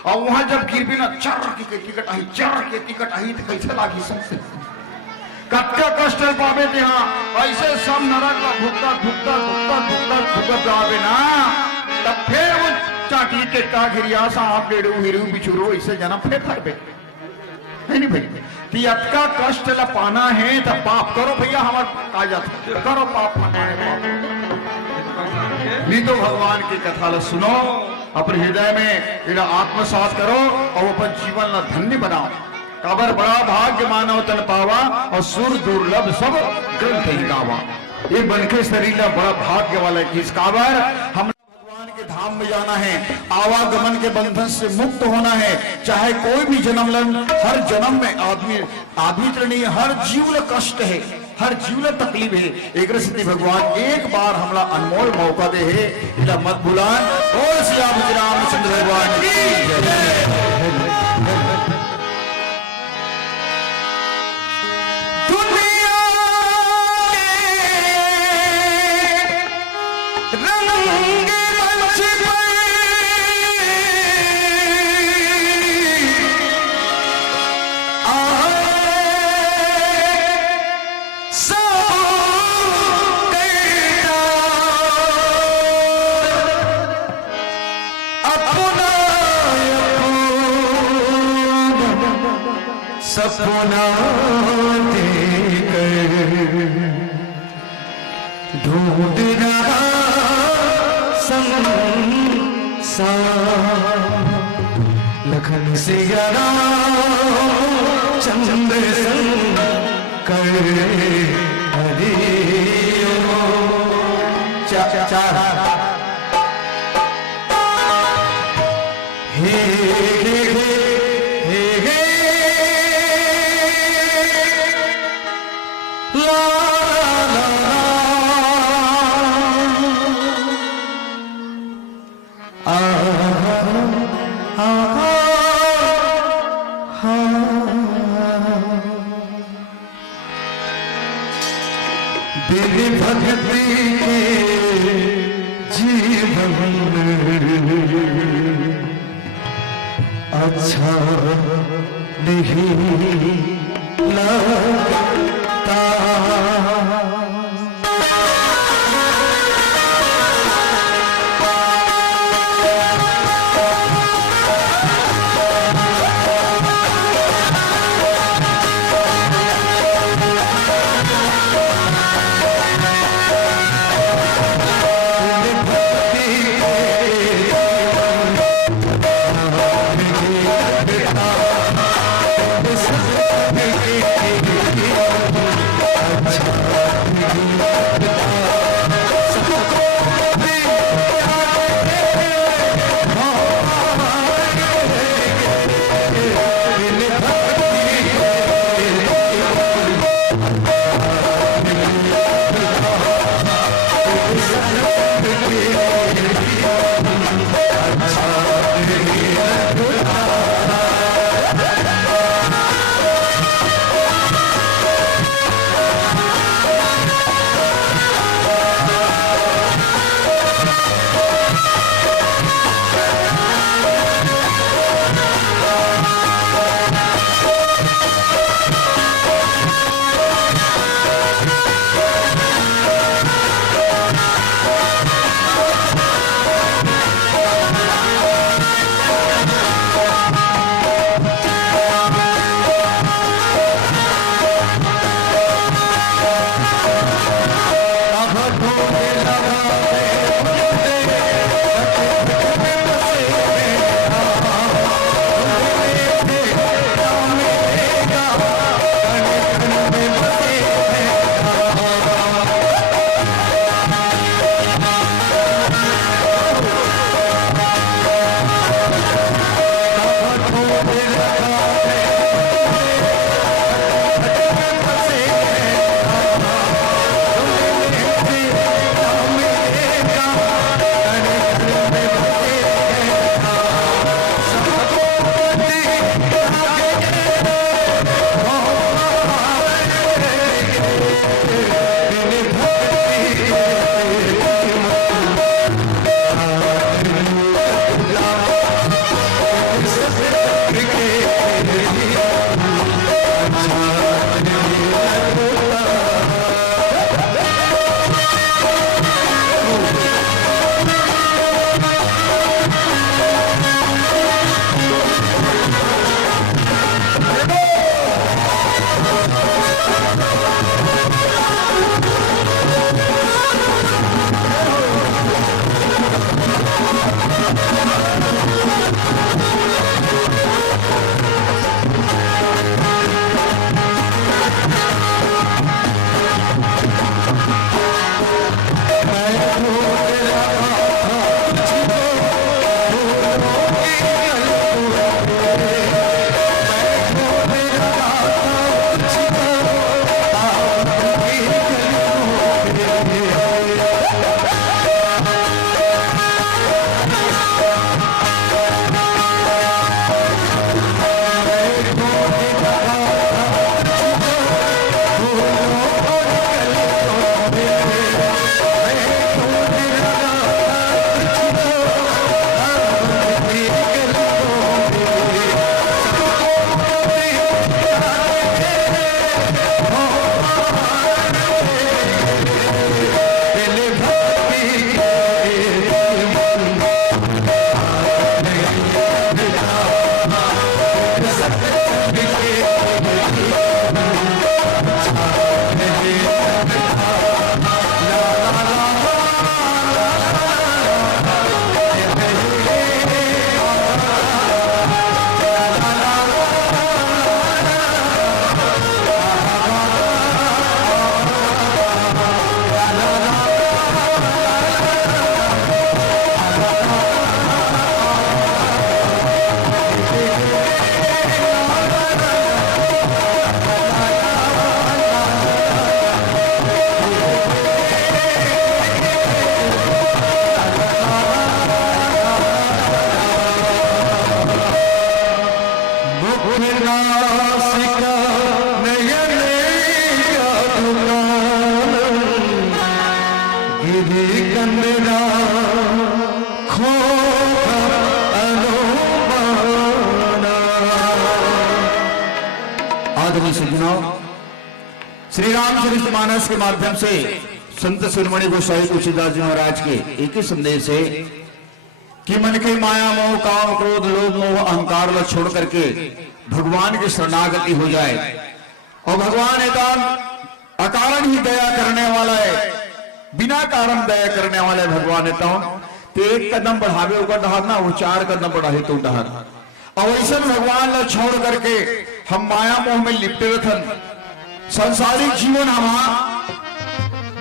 और वहां जब गिर भी ना चर के टिकट आई तो कैसे लागी सबसे कतका कष्ट पावे थे। हाँ ऐसे सब नरक का भुगता जावे ना, तब फिर वो चाटी के का घिरिया सांप डेड़ू हिरू बिछुरो ऐसे जन्म फिर थकबे नहीं भाई। अतका कष्ट ला पाना है तो पाप करो भैया, हमारे आ जाते करो पाप नहीं तो भगवान की कथा ला सुनो, अपने हृदय में इरा आत्मसात करो और अपन जीवन ला धन्य बनाओ। कबर बड़ा भाग्य मानव तन पावा और सुर दुर्लभ सब ग्रंथ ही गावा। ये बनके शरीर ला बड़ा भाग्य वाला है। इस काबर हम के धाम में जाना है, आवागमन के बंधन से मुक्त होना है। चाहे कोई भी जन्म लन, हर जन्म में आदमी तो नहीं, हर जीव कष्ट है, हर जीव तकलीफ है। एक स्थिति भगवान एक बार हमला अनमोल मौका दे है, मत भुलान। और श्री रामचंद्र भगवान की अपना सपना देकर ढूंढ रहा संसार लखन से गरा चंद्र कर हरि चार हे हे हे हे ला ला आ दिल भक्ति के जीवन अच्छा नहीं लगता आदरणीय सज्जनों, श्री रामचरितमानस के माध्यम से संत शिरोमणि गोसाई तुलसीदास जी महाराज के एक ही संदेश है कि मन के माया मोह काम क्रोध लोभ मोह अहंकार व छोड़ करके भगवान की शरणागति हो जाए। और भगवान एकांत अकारण ही दया करने वाला है, बिना कारण दया करने वाला है भगवान एकांत। तो एक कदम बढ़ावे होगा डहर ना, वो 4 कदम बढ़ाए तो डहर। और ऐसा भगवान ला छोड़ करके हम माया मोह में लिपटे रहन, संसारिक जीवन हमारा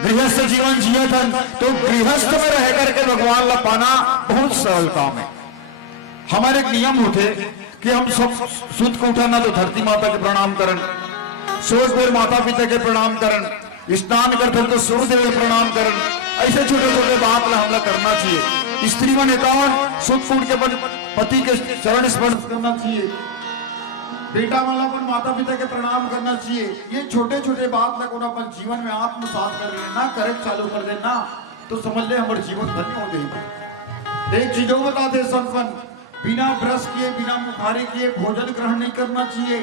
गृहस्थ जीवन जिए थे। तो गृहस्थ में रह करके भगवान ला पाना बहुत सरल काम है। हमारे एक नियम होते कि हम सब सुध को उठाना तो धरती माता के प्रणाम करन, सोच देर माता पिता के प्रणाम करन, स्नान करते तो सूर्य देव के प्रणाम करन। ऐसे छोटे छोटे बात ला हमला करना चाहिए। स्त्री मन एकावन सुध को उठ के पति के चरण स्पर्श करना चाहिए, बेटा वाला अपन माता पिता के प्रणाम करना चाहिए। ये छोटे छोटे बात लग अपन जीवन में आत्मसात कर लेना, करे चालू कर देना तो समझ ले हमारे जीवन धन्य हो गई। एक चीजों बताते संतन, बिना ब्रश किए बिना मुखारे किए भोजन ग्रहण नहीं करना चाहिए,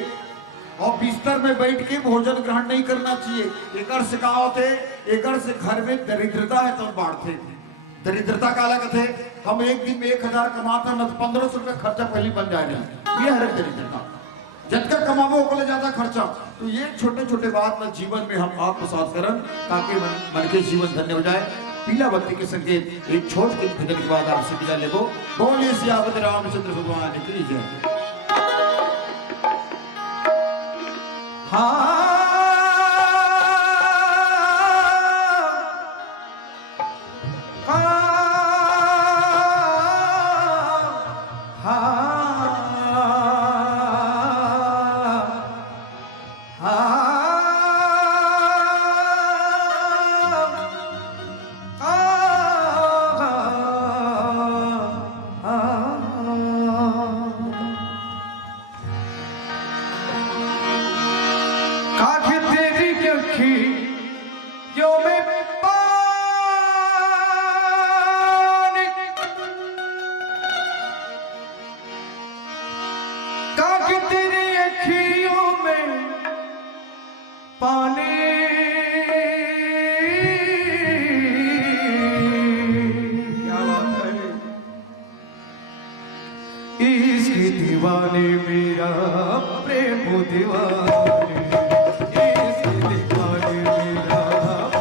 और बिस्तर में बैठ के भोजन ग्रहण नहीं करना चाहिए। एकर से का होते, एकर से घर में दरिद्रता है तो बाढ़ते। दरिद्रता का अलग थे, हम एक दिन में 1000 कमाते न 1500 रुपये खर्चा पहले बन जाए नहीं, ये हर दरिद्रता। जितना कमावो को ज्यादा खर्चा। तो ये छोटे छोटे बात ना जीवन में हम आत्मसात करन ताकि मन के जीवन धन्य हो जाए। पीला बत्ती के संकेत एक छोट के भजन के बाद आपसे विदा लेबो। बोलिए सियावत रामचंद्र भगवान की जय। हाँ दीवाने मेरा प्रेम दीवाने, इसके दीवाने मेरा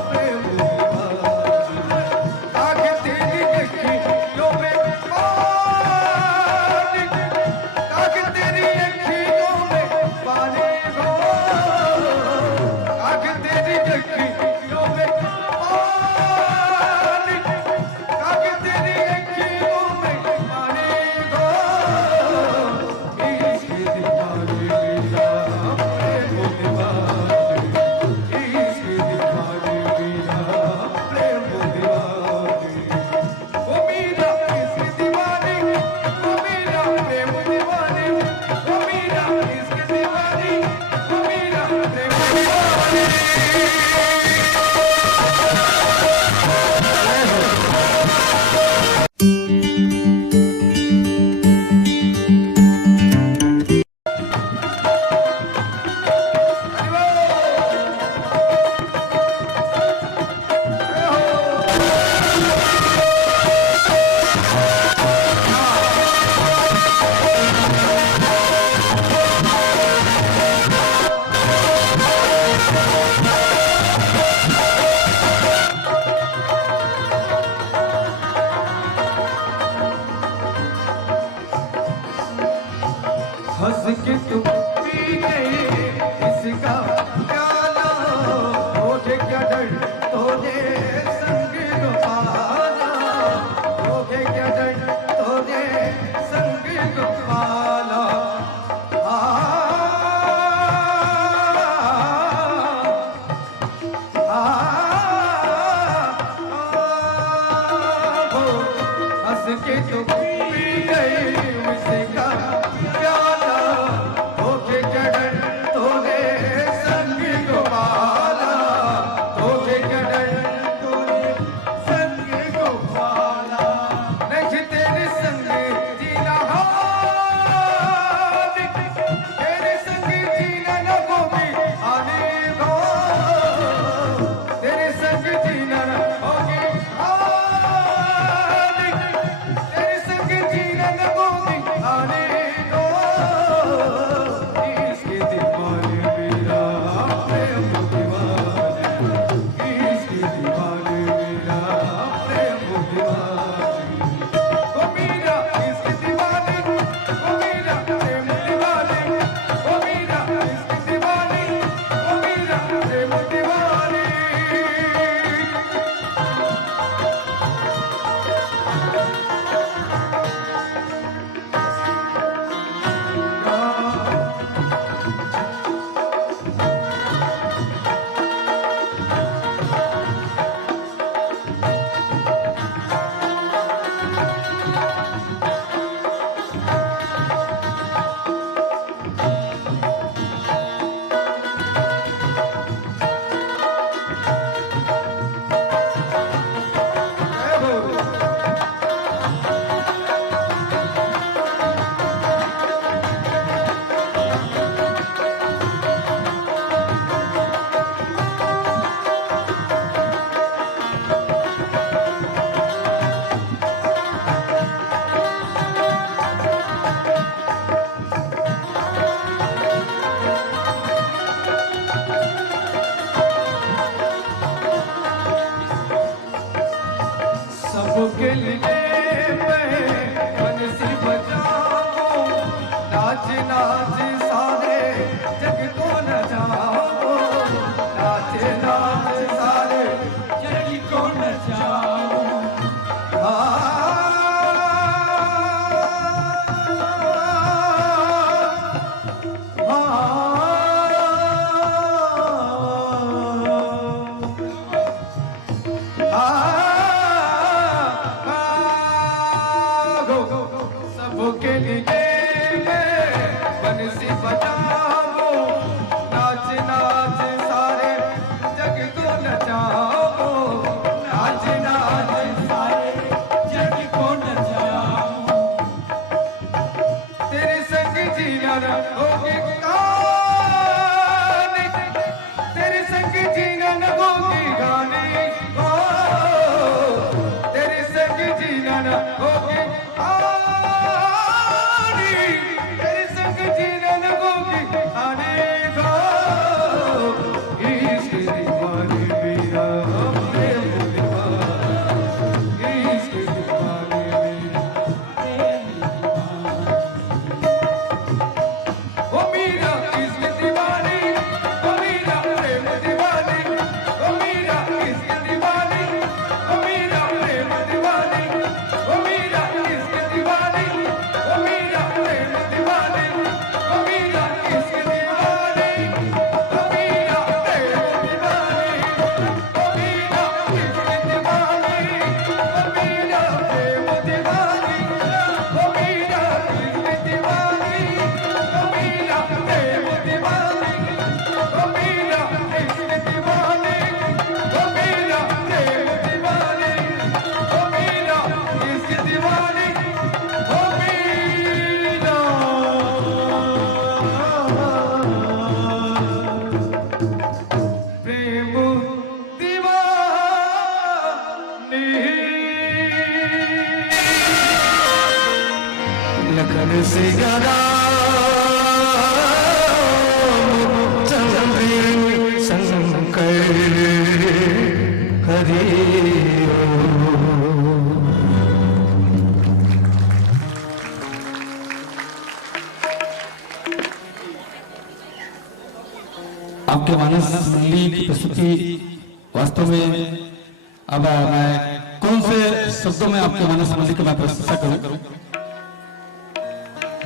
प्रेम दीवाने। आगे तेरी अखियों में पानी, आगे तेरी अखियों में पानी हो, आगे तेरी अखियों में पानी, आगे तेरी अखियों में पानी हो। हंस के तुम पी गए इसका प्याला, मुझे क्या डर तुझे संग गोपाला, मुझे क्या डर तुझे संग गोपाला। हंस के तुम पी गए इसका प्याला, हो न होगी कहानी, तेरे संग जीना न होगी गानी, ओ तेरे संग जीना न होगी कहानी, तेरे संग जीना न होगी कहानी, गो इश्क दीवानी मेरा प्रेम दीवानी, इश्क दीवानी ओ मेरा इश्क दीवानी, ओ मेरा प्रेम दीवानी, ओ मेरा इश्क दीवानी, ओ मेरा प्रेम दीवानी, ओ मेरा इश्क दीवानी, ओ मेरा प्रेम दीवानी, ओ मेरा इश्क दीवानी, ओ मेरा प्रेम दीवानी, ओ मेरा इश्क दीवानी, ओ मेरा प्रेम दीवानी, ओ मेरा इश्क दीवानी, ओ मेरा प्रेम दीवानी, ओ मेरा इश्क दीवानी, ओ मेरा प्रेम दीवानी, ओ मेरा इश्क दीवानी, ओ मेरा प्रेम दीवानी। लगन से गरा चंद्री शंकर हरि आपके मानस मंडली की प्रस्तुति वास्तव में अब मैं कौन से शब्दों में आपके मानस मंडली की मैं प्रशंसा करूं।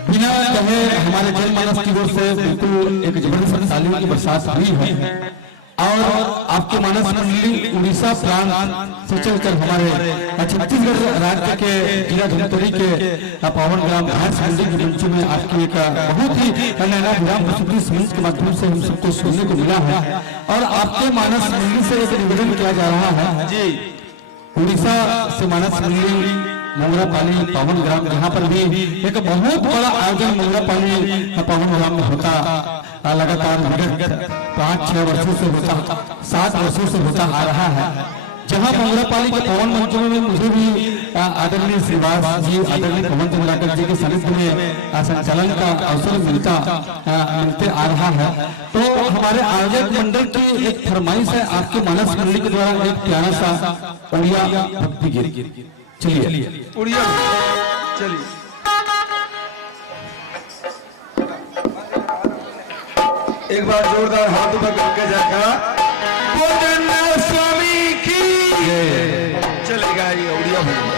बिना कहे हमारे जनमानस की ओर से बिल्कुल एक जबरदस्त तालियों की बरसात हुई है और आपके मानस मंडली उड़ीसा प्रांत से चलकर हमारे छत्तीसगढ़ राज्य के जिला धमतरी के पावन ग्राम भैंस मंडी की मंच में आपकी एक बहुत ही नैना विराम प्रस्तुति इस मंच के माध्यम से हम सबको सुनने को मिला है और आपके मानस मंडली से एक निवेदन किया जा रहा है जी। उड़ीसा से मानस मंडली मंगरापाली पावन ग्राम, यहाँ पर भी एक बहुत बड़ा आयोजन मंगरापाली पावन ग्राम में होता लगातार विगत 5-6 वर्षों से होता 7 वर्षों से होता आ रहा है, जहाँ मंगरापाली के पवन मंचों में मुझे भी आदरणीय श्रीवास जी, आदरणीय पवन चंद्राकर जी के सानिध्य में संचालन का अवसर मिलते आ रहा है। तो हमारे आयोजक मंडल की एक फरमाइश है आपके मानस मंडली के द्वारा एक प्यारा सा उड़िया भक्ति गीत। चलिए उड़िया चलिए। एक बार जोरदार हाथ ऊपर करके जाकर बोलन स्वामी की चलेगा ये उड़िया भजन।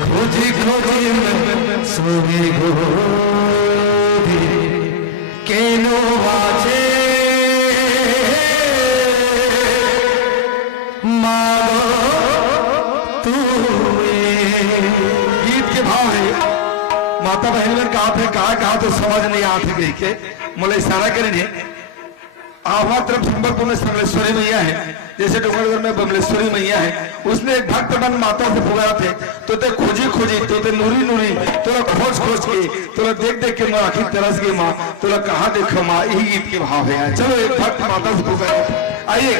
खोजी खोजी में सोनी गोदी के नो बाजे मारो तू। गीत के भाव है माता बहन कहा थे कहा तो समझ नहीं आते गई के मोले इशारा करेंगे। आवा तरफ संबलपुर में समलेश्वरी मैया है, जैसे डूंगरगढ़ में बमलेश्वरी मैया है। उसने एक भक्त बन माता से पुकारा थे तो ते खोजी खोजी तो ते नूरी नूरी तोला खोज खोज के तोला देख देख के माँ आखिर तरस गई माँ तोला कहाँ देखो माँ। यही गीत के भाव है। चलो एक भक्त माता से पुकारा, आइए।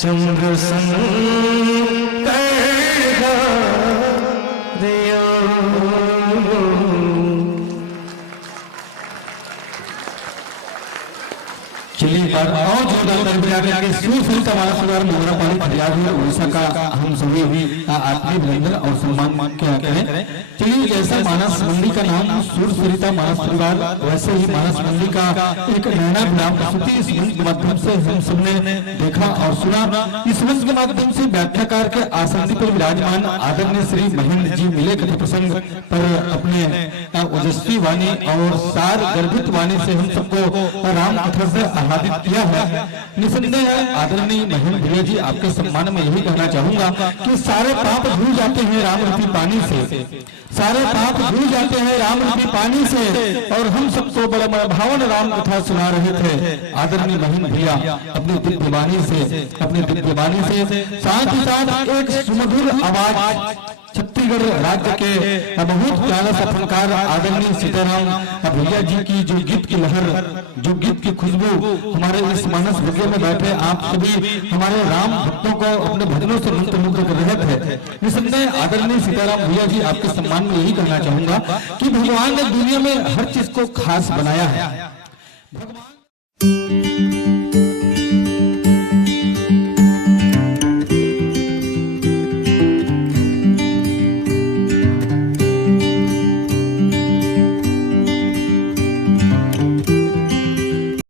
चंद्र संग कर दियो चलिए एक बार और जोरदार ताली बजा करके सूर सरिता मानस सरोवर मोगरा पानी फरियाद हुआ उड़ीसा का हम सभी आत्मीय अभिनंदन और सम्मान क्या करें। चलिए जैसा मानस मंडी का नाम सूर सरिता मानस सरोवर, वैसे ही मानस मंडी का एक नैना विराम प्रस्तुति इस मंच के माध्यम से हम सबने देखा और सुना। इस मंच के माध्यम से व्याख्याकार के आसन पर विराजमान आदरणीय श्री महेंद्र जी मिले कथा प्रसंग पर अपने ओजस्वी वाणी और सार गर्भित वाणी से हम सबको राम कथा से आह्लादित किया है। निसंदेह आदरणीय महेंद्र भैया जी, आपके सम्मान में यही कहना चाहूंगा कि सारे पाप धुल जाते हैं राम रूपी पानी से, सारे पाप धुल जाते हैं राम रूपी पानी से। और हम सबको बड़ा भावन राम कथा सुना रहे थे आदरणीय महेंद्र भैया अपनी दिव्य वाणी से, अपनी दिव्य वाणी से, साथ ही साथ एक सुमधुर आवाज छत्तीसगढ़ राज्य के बहुत प्यारा सा फनकार आदरणीय सीताराम भैया जी की जो गीत की लहर, जो गीत की खुशबू हमारे इस मानस भव्य में बैठे आप सभी हमारे राम भक्तों को अपने भजनों से मंत्रमुग्ध कर रहे थे। निसंदेह आदरणीय सीताराम भैया जी, आपके सम्मान में यही कहना चाहूंगा कि भगवान ने दुनिया में हर चीज को खास बनाया है। भगवान